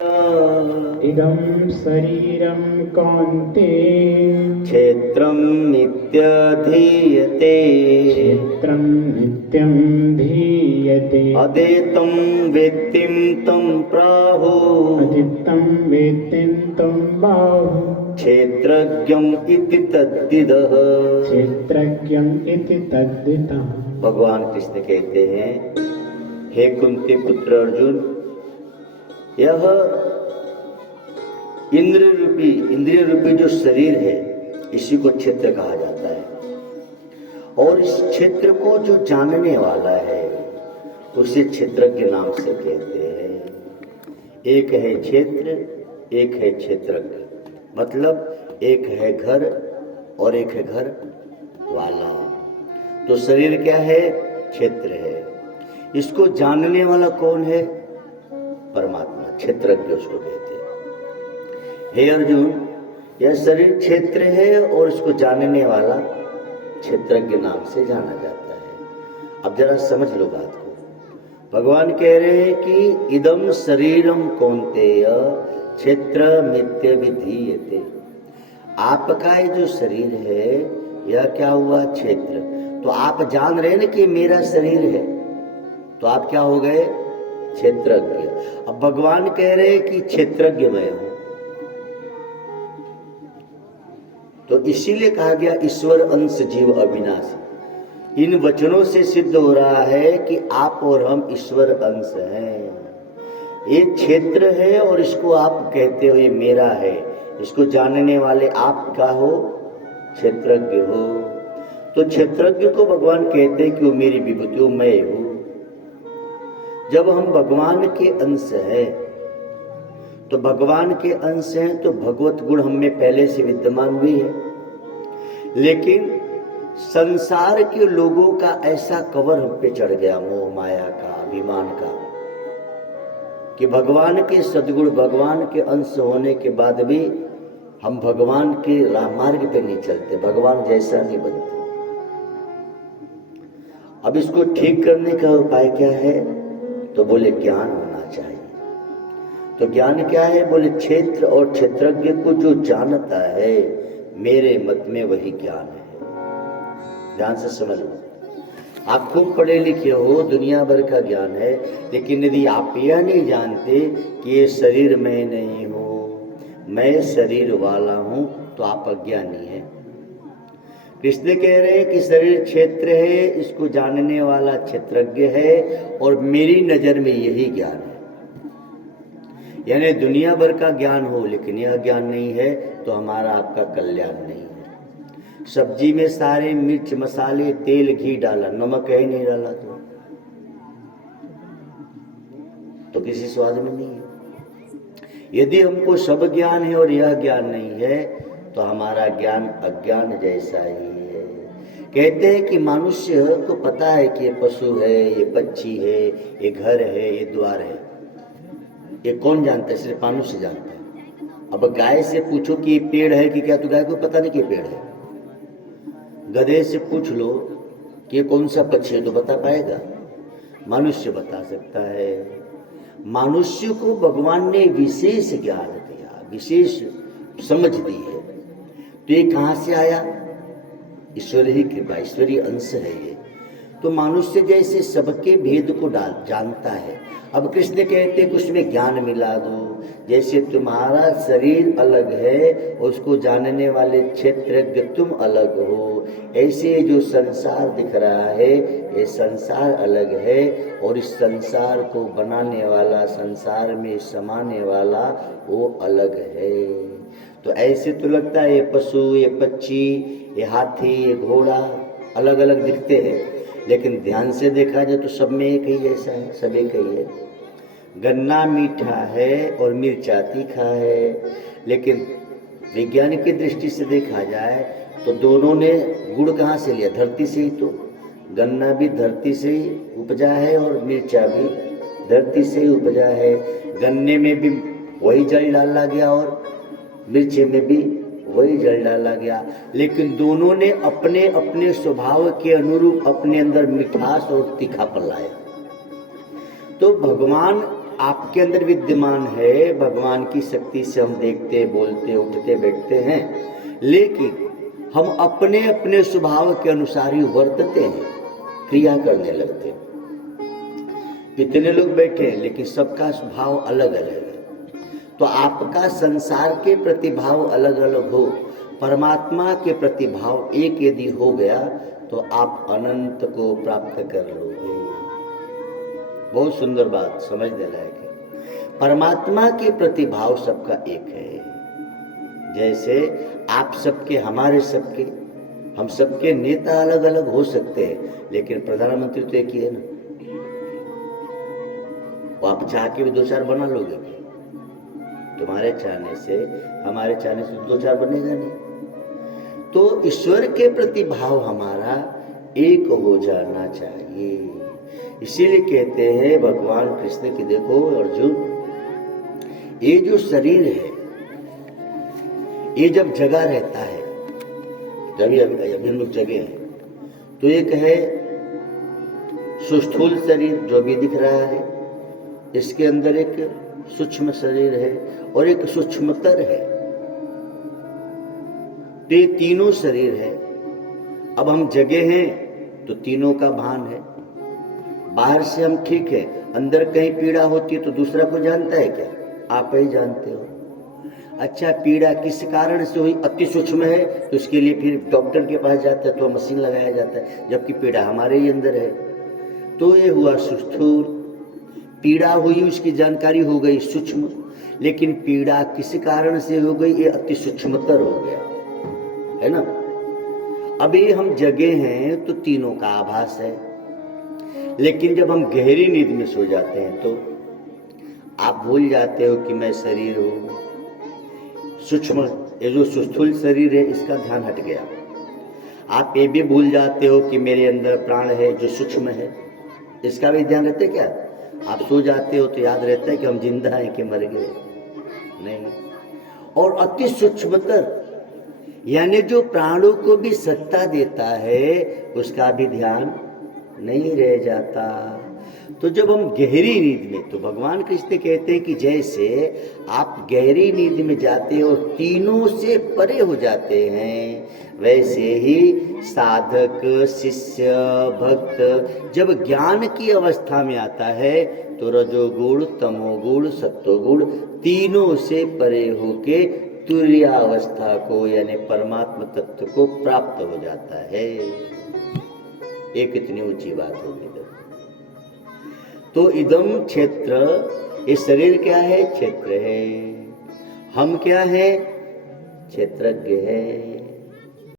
इदं शरीरं कौन्तेय क्षेत्रं नित्यधीयते क्षेत्रं नित्यं धीयते अदेतं वेत्तिं तं प्राहुः अदित्तं वेत्तिं तं बाहु क्षेत्रज्ञम् इति तद्विदः। क्षेत्रज्ञम् इति तद्विदः। भगवान कृष्ण कहते हैं, हे कुंती पुत्र अर्जुन, यह इंद्रिय रूपी जो शरीर है इसी को क्षेत्र कहा जाता है। और इस क्षेत्र को जो जानने वाला है उसे क्षेत्रज्ञ नाम से कहते हैं। एक है क्षेत्र, एक है क्षेत्रज्ञ। मतलब एक है घर और एक है घर वाला। तो शरीर क्या है? क्षेत्र है। इसको जानने वाला कौन है? परमात्मा, क्षेत्रज्ञ उसको कहते हैं। हे अर्जुन, यह शरीर क्षेत्र है और इसको जानने वाला क्षेत्रज्ञ नाम से जाना जाता है। अब जरा समझ लो बात को। भगवान कह रहे हैं कि इदम शरीरम कौन्तेय क्षेत्रमित्य विधीयते। आपका ये जो शरीर है यह क्या हुआ? क्षेत्र। तो आप जान रहे हैं ना कि मेरा शरीर है, तो आप क्या हो गए? क्षेत्रज्ञ। अब भगवान कह रहे हैं कि क्षेत्रज्ञ मैं हूं। तो इसीलिए कहा गया ईश्वर अंश जीव अविनाशी। इन वचनों से सिद्ध हो रहा है कि आप और हम ईश्वर अंश हैं। ये क्षेत्र है और इसको आप कहते हो ये मेरा है। इसको जानने वाले आप क्या हो? क्षेत्रज्ञ हो। तो क्षेत्रज्ञ को भगवान कहते हैं कि वो मेरी विभूति हो, मैं हूं। जब हम भगवान के अंश हैं तो भगवान के अंश हैं तो भगवत गुण हम में पहले से विद्यमान भी है। लेकिन संसार के लोगों का ऐसा कवर हम पे चढ़ गया, मोह माया का, अभिमान का, कि भगवान के सद्गुण, भगवान के अंश होने के बाद भी हम भगवान के मार्ग पे नहीं चलते, भगवान जैसा नहीं बनते। अब इसको ठीक करने का उपाय क्या है? तो बोले ज्ञान होना चाहिए। तो ज्ञान क्या है? बोले क्षेत्र और क्षेत्रज्ञ को जो जानता है मेरे मत में वही ज्ञान है। ध्यान से समझ लो। आप खूब पढ़े लिखे हो, दुनिया भर का ज्ञान है, लेकिन यदि आप यह नहीं जानते कि ये शरीर मैं नहीं हूं, मैं शरीर वाला हूं, तो आप अज्ञानी हैं। कृष्ण कह रहे हैं कि शरीर क्षेत्र है, इसको जानने वाला क्षेत्रज्ञ है और मेरी नजर में यही ज्ञान है। यानी दुनिया भर का ज्ञान हो लेकिन यह ज्ञान नहीं है तो हमारा आपका कल्याण नहीं है। सब्जी में सारे मिर्च मसाले तेल घी डाला, नमक है ही नहीं डाला तो किसी स्वाद में नहीं है। यदि हमको सब ज्ञान है और यह ज्ञान नहीं है तो हमारा ज्ञान अज्ञान जैसा ही है। कहते हैं कि मनुष्य को पता है कि ये पशु है, ये पक्षी है, ये घर है, ये द्वार है। ये कौन जानता है? सिर्फ मनुष्य जानता है। अब गाय से पूछो कि ये पेड़ है कि क्या, तो गाय को पता नहीं कि पेड़ है। गधे से पूछ लो कि कौन सा पक्षी है तो बता पाएगा? मनुष्य बता सकता है। मनुष्य को भगवान ने विशेष ज्ञान दिया, विशेष समझ दी है। तो ये कहां से आया? ईश्वर ही कृपा, ईश्वरीय अंश है ये। तो मनुष्य जैसे सबके भेद को जानता है। अब कृष्ण कहते हैं कि उसमें ज्ञान मिला दो। जैसे तुम्हारा शरीर अलग है, उसको जानने वाले क्षेत्रज्ञ तुम अलग हो, ऐसे जो संसार दिख रहा है ये संसार अलग है और इस संसार को बनाने वाला, संसार में समाने वाला वो अलग है। तो ऐसे तो लगता है ये पशु, ये पक्षी, ये हाथी, ये घोड़ा अलग अलग दिखते हैं, लेकिन ध्यान से देखा जाए तो सब में एक ही जैसा है, सब एक ही है। गन्ना मीठा है और मिर्चा तीखा है, लेकिन विज्ञान की दृष्टि से देखा जाए तो दोनों ने गुण कहाँ से लिया? धरती से ही। तो गन्ना भी धरती से ही उपजा है और मिर्चा भी धरती से ही उपजा है। गन्ने में भी वही जल डाला गया और मिर्चे में भी वही जल डाला गया, लेकिन दोनों ने अपने अपने स्वभाव के अनुरूप अपने अंदर मिठास और तीखापन लाया। तो भगवान आपके अंदर विद्यमान है, भगवान की शक्ति से हम देखते, बोलते, उठते, बैठते हैं, लेकिन हम अपने अपने स्वभाव के अनुसार ही वर्तते हैं, क्रिया करने लगते हैं। कितने लोग बैठे हैं लेकिन सबका स्वभाव अलग अलग है। तो आपका संसार के प्रति भाव अलग अलग हो, परमात्मा के प्रति भाव एक यदि हो गया तो आप अनंत को प्राप्त कर लोगे। बहुत सुंदर बात, समझने लायक है। परमात्मा के प्रति भाव सबका एक है। जैसे आप सबके, हमारे सबके, हम सबके नेता अलग अलग हो सकते हैं, लेकिन प्रधानमंत्री तो एक ही है ना। वो आप चाह के भी दो चार बना लोगे, तुम्हारे चाहने से, हमारे चाहने से दो चार बनेगा नहीं। तो ईश्वर के प्रति भाव हमारा एक हो जाना चाहिए। इसीलिए कहते हैं भगवान कृष्ण की, देखो अर्जुन, ये जो शरीर है ये जब जगा रहता है, जब अभी हम लोग जगे हैं, तो एक है सुस्थूल शरीर जो भी दिख रहा है, इसके अंदर एक सूक्ष्म शरीर है और एक सूक्ष्मतर है। तो ये तीनों शरीर है। अब हम जगे हैं तो तीनों का भान है। बाहर से हम ठीक है, अंदर कहीं पीड़ा होती है तो दूसरा को जानता है क्या? आप ही जानते हो। अच्छा, पीड़ा किस कारण से हुई? अति सूक्ष्म है तो उसके लिए फिर डॉक्टर के पास जाता है तो मशीन लगाया जाता है, जबकि पीड़ा हमारे ही अंदर है। तो ये हुआ स्थूल। पीड़ा हुई, उसकी जानकारी हो गई सूक्ष्म, लेकिन पीड़ा किस कारण से हो गई ये अति सूक्ष्मतर हो गया, है ना। अभी हम जगे हैं तो तीनों का आभास है, लेकिन जब हम गहरी नींद में सो जाते हैं तो आप भूल जाते हो कि मैं शरीर हूं। सूक्ष्म, ये जो स्थूल शरीर है इसका ध्यान हट गया। आप ये भी भूल जाते हो कि मेरे अंदर प्राण है जो सूक्ष्म है, इसका भी ध्यान रहता है क्या? आप सो जाते हो तो याद रहता है कि हम जिंदा हैं कि मर गए? नहीं। और अति सूक्ष्मतर, यानी जो प्राणों को भी सत्ता देता है उसका भी ध्यान नहीं रह जाता। तो जब हम गहरी नींद में, तो भगवान कृष्ण कहते हैं कि जैसे आप गहरी नींद में जाते हो, तीनों से परे हो जाते हैं, वैसे ही साधक, शिष्य, भक्त जब ज्ञान की अवस्था में आता है तो रजोगुण, तमोगुण, सत्वगुण तीनों से परे होके तुर्यावस्था को यानी परमात्मा तत्व को प्राप्त हो जाता है। ये कितनी ऊंची बात होगी। तो इदम क्षेत्र, ये शरीर क्या है? क्षेत्र है। हम क्या है? क्षेत्रज्ञ है।